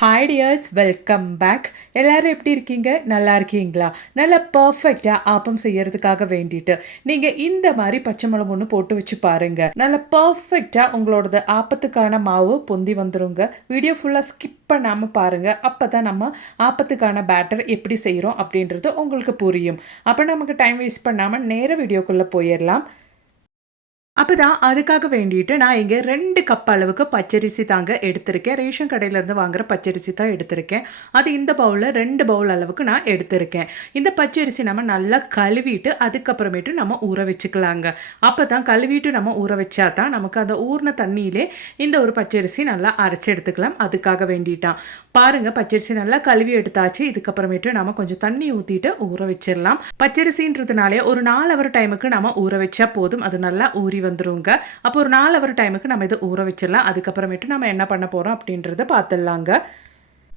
Hi tears welcome back எல்லோரும் எப்படி இருக்கீங்க? நல்லா இருக்கீங்களா? நல்லா பர்ஃபெக்டாக ஆப்பம் செய்யறதுக்காக வேண்டிட்டு நீங்கள் இந்த மாதிரி பச்சை மிளகு ஒன்று போட்டு வச்சு பாருங்க. நல்லா பர்ஃபெக்டாக உங்களோடது ஆப்பத்துக்கான மாவு பொந்தி வந்துருங்க. வீடியோ ஃபுல்லாக ஸ்கிப் பண்ணாமல் பாருங்கள் அப்போ தான் நம்ம ஆப்பத்துக்கான பேட்டர் எப்படி செய்கிறோம் அப்படின்றது உங்களுக்கு புரியும். அப்போ நமக்கு டைம் வேஸ்ட் பண்ணாமல் நேர வீடியோக்குள்ளே போயிடலாம். அப்போ தான் அதுக்காக வேண்டிட்டு நான் இங்கே ரெண்டு கப் அளவுக்கு பச்சரிசி தாங்க எடுத்திருக்கேன். ரேஷன் கடையிலேருந்து வாங்குற பச்சரிசி தான் எடுத்திருக்கேன். அது இந்த பவுலில் ரெண்டு பவுல் அளவுக்கு நான் எடுத்திருக்கேன். இந்த பச்சரிசி நம்ம நல்லா கழுவிட்டு அதுக்கப்புறமேட்டு நம்ம ஊற வச்சுக்கலாங்க. அப்போ தான் கழுவிட்டு நம்ம ஊற வச்சா தான் நமக்கு அந்த ஊறின தண்ணியிலே இந்த ஒரு பச்சரிசி நல்லா அரைச்சி எடுத்துக்கலாம். அதுக்காக வேண்டிட்டான். பாருங்கள் பச்சரிசி நல்லா கழுவி எடுத்தாச்சு. இதுக்கப்புறமேட்டு நம்ம கொஞ்சம் தண்ணி ஊற்றிட்டு ஊற வச்சிடலாம். பச்சரிசின்றதுனாலே ஒரு நாலு அவர் டைமுக்கு நம்ம ஊற வச்சா போதும். அது நல்லா ஊறி வந்துருங்க. அப்போ ஒரு நாலு அவர் டைமுக்கு நம்ம இதை ஊற வச்சிடலாம். அதுக்கப்புறமேட்டு நம்ம என்ன பண்ண போகிறோம் அப்படின்றத பார்த்துடலாங்க.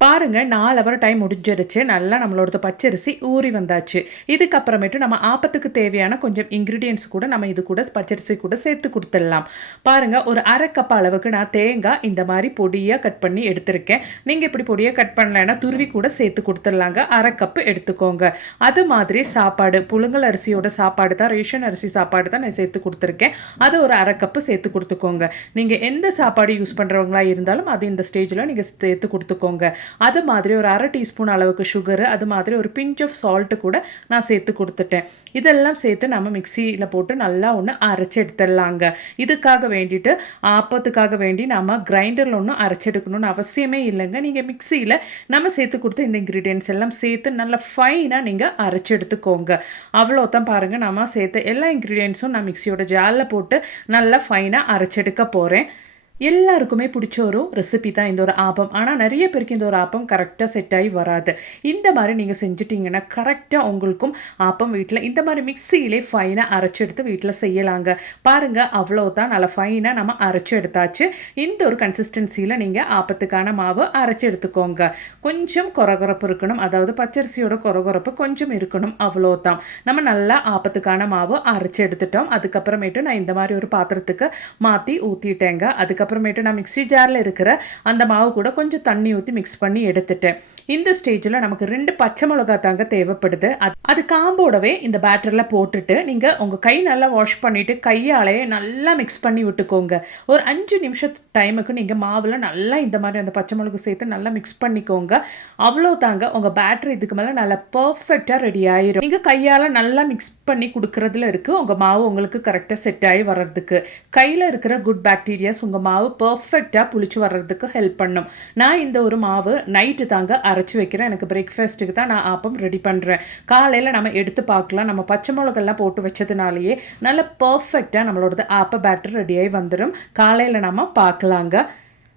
பாருங்கள் நாலு அவர் டைம் முடிஞ்சிருச்சு. நல்லா நம்மளோட பச்சரிசி ஊறி வந்தாச்சு. இதுக்கப்புறமேட்டு நம்ம ஆப்பத்துக்கு தேவையான கொஞ்சம் இன்க்ரீடியன்ஸ் கூட நம்ம இது கூட பச்சரிசி கூட சேர்த்து கொடுத்துடலாம். பாருங்கள் ஒரு அரை கப் அளவுக்கு நான் தேங்காய் இந்த மாதிரி பொடியாக கட் பண்ணி எடுத்திருக்கேன். நீங்கள் இப்படி பொடியாக கட் பண்ணலைன்னா துருவி கூட சேர்த்து கொடுத்துடலாங்க. அரை கப்பு எடுத்துக்கோங்க. அது மாதிரி சாப்பாடு புழுங்கல் அரிசியோட சாப்பாடு தான் ரேஷன் அரிசி சாப்பாடு தான் நான் சேர்த்து கொடுத்துருக்கேன். அது ஒரு அரை கப்பு சேர்த்து கொடுத்துக்கோங்க. நீங்கள் எந்த சாப்பாடு யூஸ் பண்ணுறவங்களா இருந்தாலும் அது இந்த ஸ்டேஜில் நீங்கள் சேர்த்து கொடுத்துக்கோங்க. அது மாதிரி ஒரு அரை டீஸ்பூன் அளவுக்கு சுகரு அது மாதிரி ஒரு பிஞ்ச் ஆஃப் சால்ட்டு கூட நான் சேர்த்து கொடுத்துட்டேன். இதெல்லாம் சேர்த்து நம்ம மிக்சியில் போட்டு நல்லா ஒன்று அரைச்சி எடுத்துடலாங்க. இதுக்காக வேண்டிட்டு ஆப்பத்துக்காக வேண்டி நம்ம கிரைண்டரில் ஒன்றும் அரைச்செடுக்கணும்னு அவசியமே இல்லைங்க. நீங்கள் மிக்சியில் நம்ம சேர்த்து கொடுத்த இந்த இன்க்ரீடியன்ஸ் எல்லாம் சேர்த்து நல்லா ஃபைனாக நீங்கள் அரைச்சி எடுத்துக்கோங்க. அவ்வளோ தான் பாருங்கள் நம்ம சேர்த்த எல்லா இன்க்ரீடியன்ஸும் நான் மிக்சியோட ஜாலில் போட்டு நல்லா ஃபைனாக அரைச்செடுக்க போகிறேன் எல்லாருக்குமே பிடிச்ச ஒரு ரெசிபி தான் இந்த ஒரு ஆப்பம். ஆனால் நிறைய பேருக்கு இந்த ஒரு ஆப்பம் கரெக்டாக செட் ஆகி வராது. இந்த மாதிரி நீங்கள் செஞ்சிட்டிங்கன்னா கரெக்டாக உங்களுக்கும் ஆப்பம் வீட்டில் இந்த மாதிரி மிக்சியிலே ஃபைனாக அரைச்சி எடுத்து வீட்டில் செய்யலாங்க. பாருங்கள் அவ்வளோதான் நல்லா ஃபைனாக நம்ம அரைச்சி எடுத்தாச்சு இந்த ஒரு கன்சிஸ்டன்சியில் நீங்கள் ஆப்பத்துக்கான மாவு அரைச்சி எடுத்துக்கோங்க கொஞ்சம் குறகுறப்பு இருக்கணும். அதாவது பச்சரிசியோட குறகுறப்பு கொஞ்சம் இருக்கணும். அவ்வளோதான் நம்ம நல்லா ஆப்பத்துக்கான மாவு அரைச்சி எடுத்துட்டோம் அதுக்கப்புறமேட்டு நான் இந்த மாதிரி ஒரு பாத்திரத்துக்கு மாற்றி ஊற்றிட்டேங்க அதுக்கப்புறம் அப்புறமேட்டு நான் மிக்ஸி ஜாரில் இருக்கிற அந்த மாவு கூட கொஞ்சம் தண்ணி ஊற்றி மிக்ஸ் பண்ணி எடுத்துட்டேன். இந்த ஸ்டேஜில் நமக்கு ரெண்டு பச்சை மிளகா தாங்க தேவைப்படுது. அது அது காம்போடவே இந்த பேட்டரில் போட்டுட்டு நீங்கள் உங்கள் கை நல்லா வாஷ் பண்ணிவிட்டு கையாலேயே நல்லா மிக்ஸ் பண்ணி விட்டுக்கோங்க. ஒரு அஞ்சு நிமிஷம் டைமுக்கு நீங்கள் மாவில் நல்லா இந்த மாதிரி அந்த பச்சை மிளகு சேர்த்து நல்லா மிக்ஸ் பண்ணிக்கோங்க. அவ்வளோ தாங்க உங்கள் பேட்டரி இதுக்கு மேலே நல்லா பர்ஃபெக்டாக ரெடி ஆயிரும். நீங்கள் கையால் நல்லா மிக்ஸ் பண்ணி கொடுக்குறதுல இருக்குது உங்கள் மாவு உங்களுக்கு கரெக்டாக செட் ஆகி வர்றதுக்கு. கையில் இருக்கிற குட் பேக்டீரியாஸ் உங்கள் மாவு பர்ஃபெக்டாக புளிச்சு வர்றதுக்கு ஹெல்ப் பண்ணும். நான் இந்த ஒரு மாவு நைட்டு தாங்க அரைச்சி வைக்கிறேன். எனக்கு பிரேக்ஃபாஸ்ட்டுக்கு தான் நான் ஆப்பம் ரெடி பண்ணுறேன் காலையில் நம்ம எடுத்து பார்க்கலாம். நம்ம பச்சை மிளகெல்லாம் போட்டு வச்சதுனாலேயே நல்ல பர்ஃபெக்டாக நம்மளோடது ஆப்ப பேட்டர் ரெடியாகி வந்துடும் காலையில் நம்ம பார்க்கலாங்க.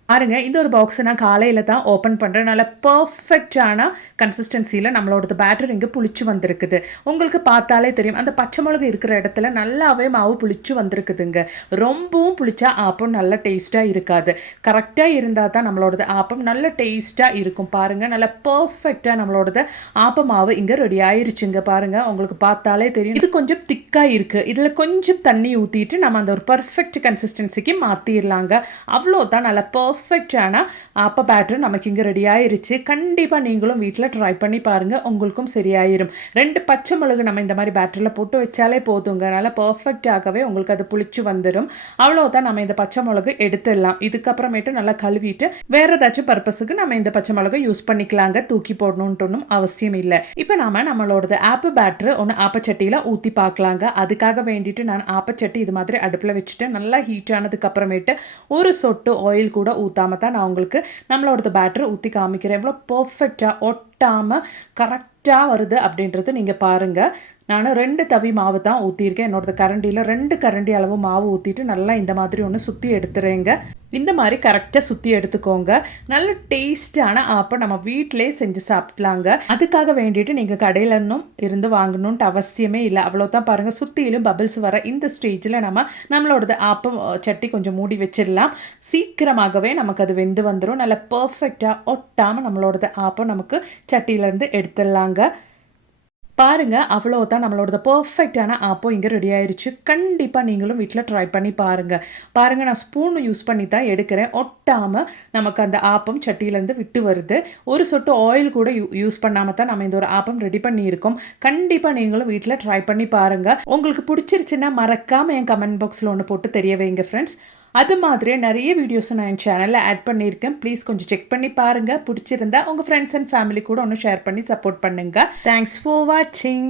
பாருங்க இந்த ஒரு பாக்ஸை நான் காலையில் தான் ஓப்பன் பண்ணுறேன் நல்ல பர்ஃபெக்டான கன்சிஸ்டன்சியில் நம்மளோட பேட்டர் இங்கே புளிச்சு வந்திருக்குது. உங்களுக்கு பார்த்தாலே தெரியும். அந்த பச்சை மிளகு இருக்கிற இடத்துல நல்லாவே மாவு புளிச்சு வந்திருக்குதுங்க. ரொம்பவும் புளிச்சா ஆப்பம் நல்ல டேஸ்ட்டாக இருக்காது. கரெக்டாக இருந்தால் தான் நம்மளோடது ஆப்பம் நல்ல டேஸ்ட்டாக இருக்கும். பாருங்கள் நல்ல பர்ஃபெக்டாக நம்மளோடது ஆப்ப மாவு இங்கே ரெடி ஆயிருச்சுங்க. பாருங்கள் உங்களுக்கு பார்த்தாலே தெரியும். இது கொஞ்சம் திக்காக இருக்குது இதில் கொஞ்சம் தண்ணி ஊற்றிட்டு நம்ம அந்த ஒரு பர்ஃபெக்ட் கன்சிஸ்டன்சிக்கு மாற்றிடலாங்க அவ்வளோதான் நல்ல பர்ஃபெக்ட் பர்ஃபெக்டான ஆப்ப பேட்டர் நமக்கு இங்கே ரெடி ஆயிருச்சு. கண்டிப்பாக நீங்களும் வீட்டில் ட்ரை பண்ணி பாருங்கள் உங்களுக்கும் சரியாயிரும். ரெண்டு பச்சை மிளகு நம்ம இந்த மாதிரி பேட்டரியில் போட்டு வச்சாலே போதுங்க. நல்லா பர்ஃபெக்டாகவே உங்களுக்கு அது புளிச்சு வந்துடும் அவ்வளோதான் நம்ம இந்த பச்சை மிளகு எடுத்துடலாம். இதுக்கப்புறமேட்டு நல்லா கழுவிட்டு வேற ஏதாச்சும் பர்பஸுக்கு நம்ம இந்த பச்சை மிளகு யூஸ் பண்ணிக்கலாங்க. தூக்கி போடணுன்ட்டு ஒன்றும் அவசியம் இல்லை. இப்போ நாம நம்மளோடது ஆப்பு பேட்ரு ஒன்று ஆப்பச்சட்டியில் ஊற்றி பார்க்கலாங்க அதுக்காக வேண்டிட்டு நான் ஆப்பச்சட்டி இது மாதிரி அடுப்பில் வச்சுட்டு நல்லா ஹீட் ஆனதுக்கு அப்புறமேட்டு ஒரு சொட்டு ஆயில் கூட ஊற்றாம தான் நான் உங்களுக்கு நம்மளோட பேட்டர் ஊற்றி காமிக்கிறேன். எவ்வளோ பர்ஃபெக்டாக ஒட்டாமல் கரெக்டாக வருது அப்படின்றது நீங்கள் பாருங்கள் நான் ரெண்டு தவி மாவு தான் ஊற்றியிருக்கேன் என்னோடது கரண்டியில் ரெண்டு கரண்டி அளவு மாவு ஊற்றிட்டு நல்லா இந்த மாதிரி ஒன்று சுற்றி எடுத்துறேங்க. இந்த மாதிரி கரெக்டாக சுற்றி எடுத்துக்கோங்க. நல்ல டேஸ்டான ஆப்பை நம்ம வீட்டிலே செஞ்சு சாப்பிட்லாங்க. அதுக்காக வேண்டிட்டு நீங்கள் கடையில் இருந்தும் இருந்து வாங்கணுன்ட்டு அவசியமே இல்லை. அவ்வளோ தான் பாருங்கள் சுற்றிலும் பபிள்ஸ் வர இந்த ஸ்டேஜில் நம்ம நம்மளோடது ஆப்பம் சட்டி கொஞ்சம் மூடி வச்சிடலாம். சீக்கிரமாகவே நமக்கு அது வெந்து வந்துடும் நல்ல பர்ஃபெக்டாக ஒட்டாமல் நம்மளோடது ஆப்பம் நமக்கு சட்டியிலேருந்து எடுத்துடலாங்க. பாருங்க அவ்வளோதான் நம்மளோட பர்ஃபெக்டான ஆப்போ இங்கே ரெடி ஆயிடுச்சு கண்டிப்பாக நீங்களும் வீட்டில் ட்ரை பண்ணி பாருங்கள் பாருங்கள் நான் ஸ்பூன் யூஸ் பண்ணி தான் எடுக்கிறேன். ஒட்டாமல் நமக்கு அந்த ஆப்பம் சட்டியிலேருந்து விட்டு வருது. ஒரு சொட்டு ஆயில் கூட யூ யூஸ் பண்ணாமல் தான் நம்ம இந்த ஒரு ஆப்பம் ரெடி பண்ணியிருக்கோம். கண்டிப்பாக நீங்களும் வீட்டில் ட்ரை பண்ணி பாருங்கள் உங்களுக்கு பிடிச்சிருச்சுன்னா மறக்காமல் என் கமெண்ட் பாக்ஸில் ஒன்று போட்டு தெரிய வைங்க ஃப்ரெண்ட்ஸ் அது மாதிரியே நிறைய வீடியோஸ் நான் என் சேனலில் ஆட் பண்ணியிருக்கேன். ப்ளீஸ் கொஞ்சம் செக் பண்ணி பாருங்கள் பிடிச்சிருந்தா உங்கள் ஃப்ரெண்ட்ஸ் அண்ட் ஃபேமிலி கூட ஒன்று ஷேர் பண்ணி சப்போர்ட் பண்ணுங்கள் தேங்க்ஸ் ஃபார் வாட்சிங்